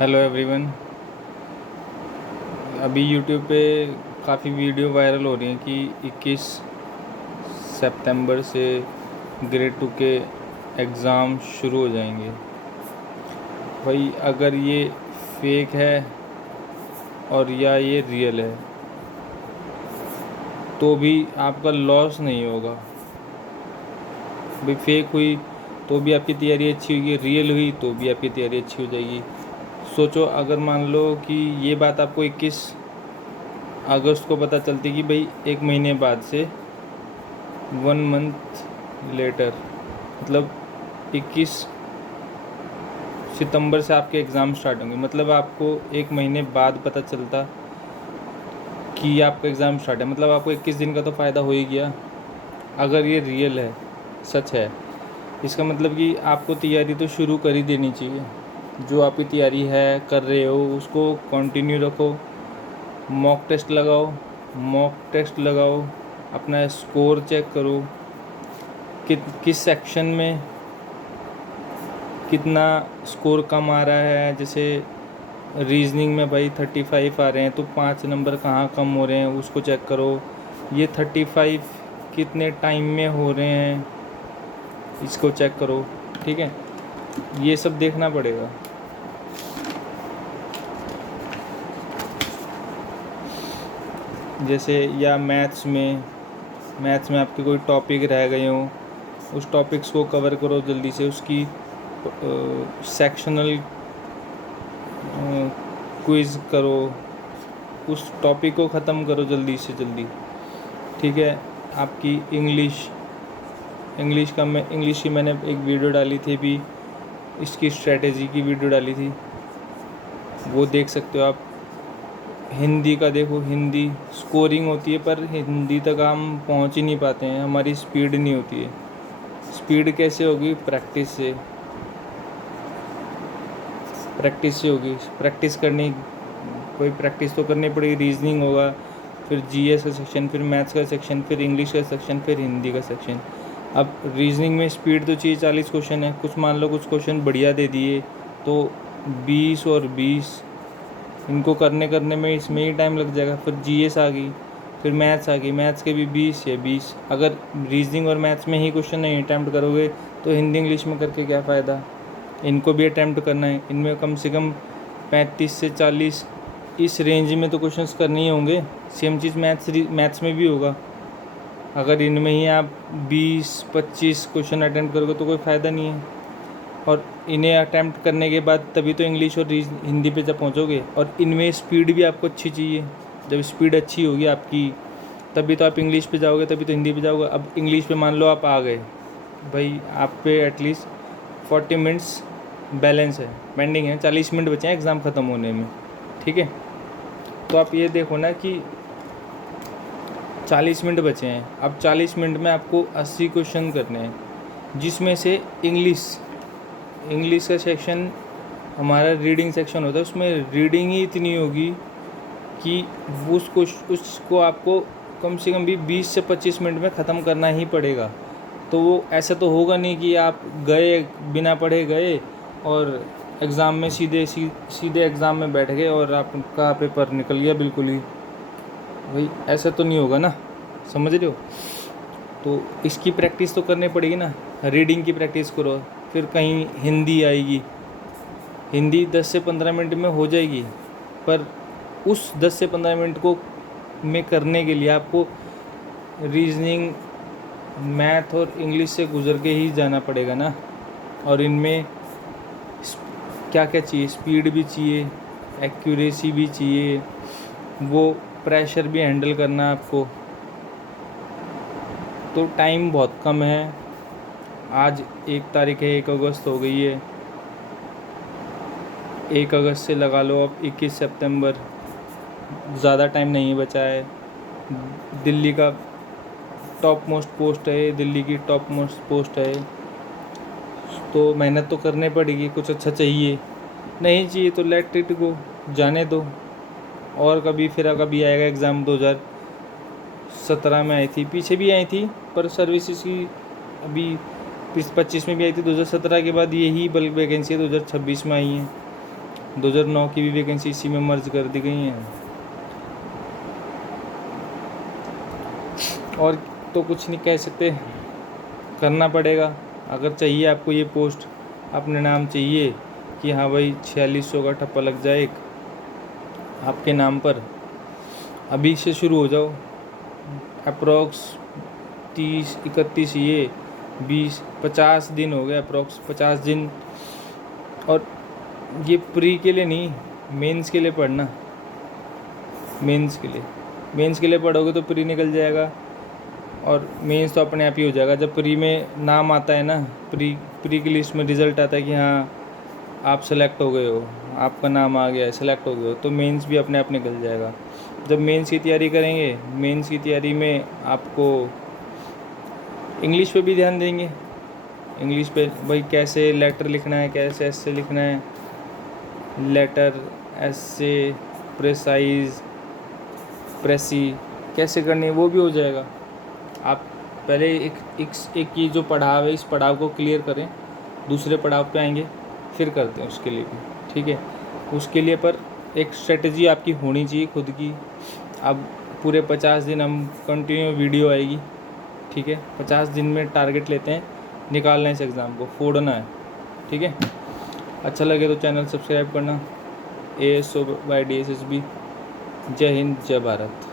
Hello everyone. अभी YouTube पे काफ़ी वीडियो वायरल हो रही हैं कि 21 सितंबर से ग्रेड 2 के एग्ज़ाम शुरू हो जाएंगे। भाई अगर ये फेक है और या ये रियल है तो भी आपका लॉस नहीं होगा। भाई फेक हुई तो भी आपकी तैयारी अच्छी होगी, रियल हुई तो भी आपकी तैयारी अच्छी हो जाएगी। सोचो अगर मान लो कि ये बात आपको 21 अगस्त को पता चलती कि भाई एक महीने बाद से 1 मंथ लेटर, मतलब 21 सितंबर से आपके एग्ज़ाम स्टार्ट होंगे। मतलब आपको एक महीने बाद पता चलता कि आपका एग्ज़ाम स्टार्ट है, मतलब आपको 21 दिन का तो फ़ायदा हो ही गया। अगर ये रियल है, सच है, इसका मतलब कि आपको तैयारी तो शुरू कर ही देनी चाहिए। जो आपकी तैयारी है, कर रहे हो, उसको कंटिन्यू रखो। मॉक टेस्ट लगाओ, अपना स्कोर चेक करो किस सेक्शन में कितना स्कोर कम आ रहा है। जैसे रीजनिंग में भाई 35 आ रहे हैं तो 5 नंबर कहाँ कम हो रहे हैं उसको चेक करो। ये 35 कितने टाइम में हो रहे हैं इसको चेक करो। ठीक है, ये सब देखना पड़ेगा। जैसे या मैथ्स में आपके कोई टॉपिक रह गए हों, उस टॉपिक्स को कवर करो जल्दी से। उसकी सेक्शनल क्विज़ करो, उस टॉपिक को ख़त्म करो जल्दी से जल्दी। ठीक है, आपकी इंग्लिश की मैंने एक वीडियो डाली थी अभी, इसकी स्ट्रेटेजी की वीडियो डाली थी, वो देख सकते हो आप। हिंदी का देखो, हिंदी स्कोरिंग होती है पर हिंदी तक हम पहुंच ही नहीं पाते हैं, हमारी स्पीड नहीं होती है। स्पीड कैसे होगी? प्रैक्टिस से होगी। प्रैक्टिस तो करनी पड़ेगी। रीजनिंग होगा, फिर जीएस का सेक्शन, फिर मैथ्स का सेक्शन, फिर इंग्लिश का सेक्शन, फिर हिंदी का सेक्शन। अब रीजनिंग में स्पीड तो चाहिए, 40 क्वेश्चन है। कुछ मान लो कुछ क्वेश्चन बढ़िया दे दिए तो 20 और 20 इनको करने में इसमें ही टाइम लग जाएगा। फिर जीएस आ गई, फिर मैथ्स आ गई, मैथ्स के भी 20 या 20। अगर रीजनिंग और मैथ्स में ही क्वेश्चन नहीं अटैम्प्ट करोगे तो हिंदी इंग्लिश में करके क्या फ़ायदा। इनको भी अटैम्प्ट करना है, इनमें कम से कम 35 से 40 इस रेंज में तो क्वेश्चंस करने ही होंगे। सेम चीज़ मैथ्स में भी होगा। अगर इनमें ही आप 20-25 क्वेश्चन अटैम्प्ट करोगे तो कोई फ़ायदा नहीं है। और इन्हें अटैम्प्ट करने के बाद तभी तो इंग्लिश और हिंदी पे जब पहुँचोगे। और इनमें स्पीड भी आपको अच्छी चाहिए। जब स्पीड अच्छी होगी आपकी तभी तो आप इंग्लिश पे जाओगे, तभी तो हिंदी पे जाओगे। अब इंग्लिश पे मान लो आप आ गए, भाई आप पे एटलीस्ट 40 मिनट्स बैलेंस है, पेंडिंग है, 40 मिनट बचे हैं एग्ज़ाम ख़त्म होने में। ठीक है, तो आप ये देखो ना कि 40 मिनट बचे हैं। अब 40 मिनट में आपको 80 क्वेश्चन करने हैं, जिसमें से इंग्लिश का सेक्शन हमारा रीडिंग सेक्शन होता है, उसमें रीडिंग ही इतनी होगी कि उसको आपको कम से कम भी 20 से 25 मिनट में ख़त्म करना ही पड़ेगा। तो वो ऐसा तो होगा नहीं कि आप गए बिना पढ़े गए और एग्ज़ाम में सीधे एग्ज़ाम में बैठ गए और आपका पेपर निकल गया बिल्कुल ही। भाई ऐसा तो नहीं होगा ना, समझ रहे हो। तो इसकी प्रैक्टिस तो करनी पड़ेगी ना। रीडिंग की प्रैक्टिस करो, फिर कहीं हिंदी आएगी, हिंदी 10 से 15 मिनट में हो जाएगी। पर उस 10 से 15 मिनट को में करने के लिए आपको रीजनिंग, मैथ और इंग्लिश से गुजर के ही जाना पड़ेगा ना। और इनमें क्या क्या चाहिए? स्पीड भी चाहिए, एक्यूरेसी भी चाहिए, वो प्रेशर भी हैंडल करना है आपको। तो टाइम बहुत कम है। आज 1 तारीख है, 1 अगस्त हो गई है। 1 अगस्त से लगा लो अब 21 सितंबर, ज़्यादा टाइम नहीं बचा है। दिल्ली का टॉप मोस्ट पोस्ट है, दिल्ली की टॉप मोस्ट पोस्ट है, तो मेहनत तो करनी पड़ेगी। कुछ अच्छा चाहिए, नहीं चाहिए तो लेट इट गो, जाने दो। और कभी आएगा एग्ज़ाम। 2017 में आई थी, पीछे भी आई थी, पर सर्विसेज की अभी 25 में भी आई थी। 2017 के बाद यही बल्क वैकेंसी 2026 में आई हैं। 2009 की भी वैकेंसी इसी में मर्ज कर दी गई हैं। और तो कुछ नहीं कह सकते, करना पड़ेगा। अगर चाहिए आपको ये पोस्ट, अपने नाम चाहिए कि हाँ भाई 4600 का ठप्पा लग जाए एक आपके नाम पर, अभी से शुरू हो जाओ। अप्रोक्स 30-31 ये 20-50 दिन हो गए, अप्रोक्स 50 दिन। और ये प्री के लिए नहीं, मेंस के लिए पढ़ना। मेंस के लिए पढ़ोगे तो प्री निकल जाएगा, और मेंस तो अपने आप ही हो जाएगा। जब प्री में नाम आता है ना, प्री की लिस्ट में रिज़ल्ट आता है कि हाँ आप सेलेक्ट हो गए हो, आपका नाम आ गया है, सेलेक्ट हो गए हो, तो मेंस भी अपने आप निकल जाएगा। जब मेंस की तैयारी करेंगे, मेंस की तैयारी में आपको इंग्लिश पे भी ध्यान देंगे। इंग्लिश पे भाई कैसे लेटर लिखना है, कैसे एसे लिखना है, लेटर, एसे, प्रेसाइज, प्रेसी कैसे करनी है, वो भी हो जाएगा। आप पहले एक ये जो पड़ाव है, इस पड़ाव को क्लियर करें, दूसरे पड़ाव पे आएंगे, फिर करते हैं उसके लिए भी, ठीक है। उसके लिए पर एक स्ट्रेटजी आपकी होनी चाहिए खुद की। अब पूरे 50 दिन हम कंटिन्यू वीडियो आएगी, ठीक है। 50 दिन में टारगेट लेते हैं, निकालना है इस एग्ज़ाम को, फोड़ना है, ठीक है। अच्छा लगे तो चैनल सब्सक्राइब करना। ASO by DSSB। जय हिंद, जय भारत।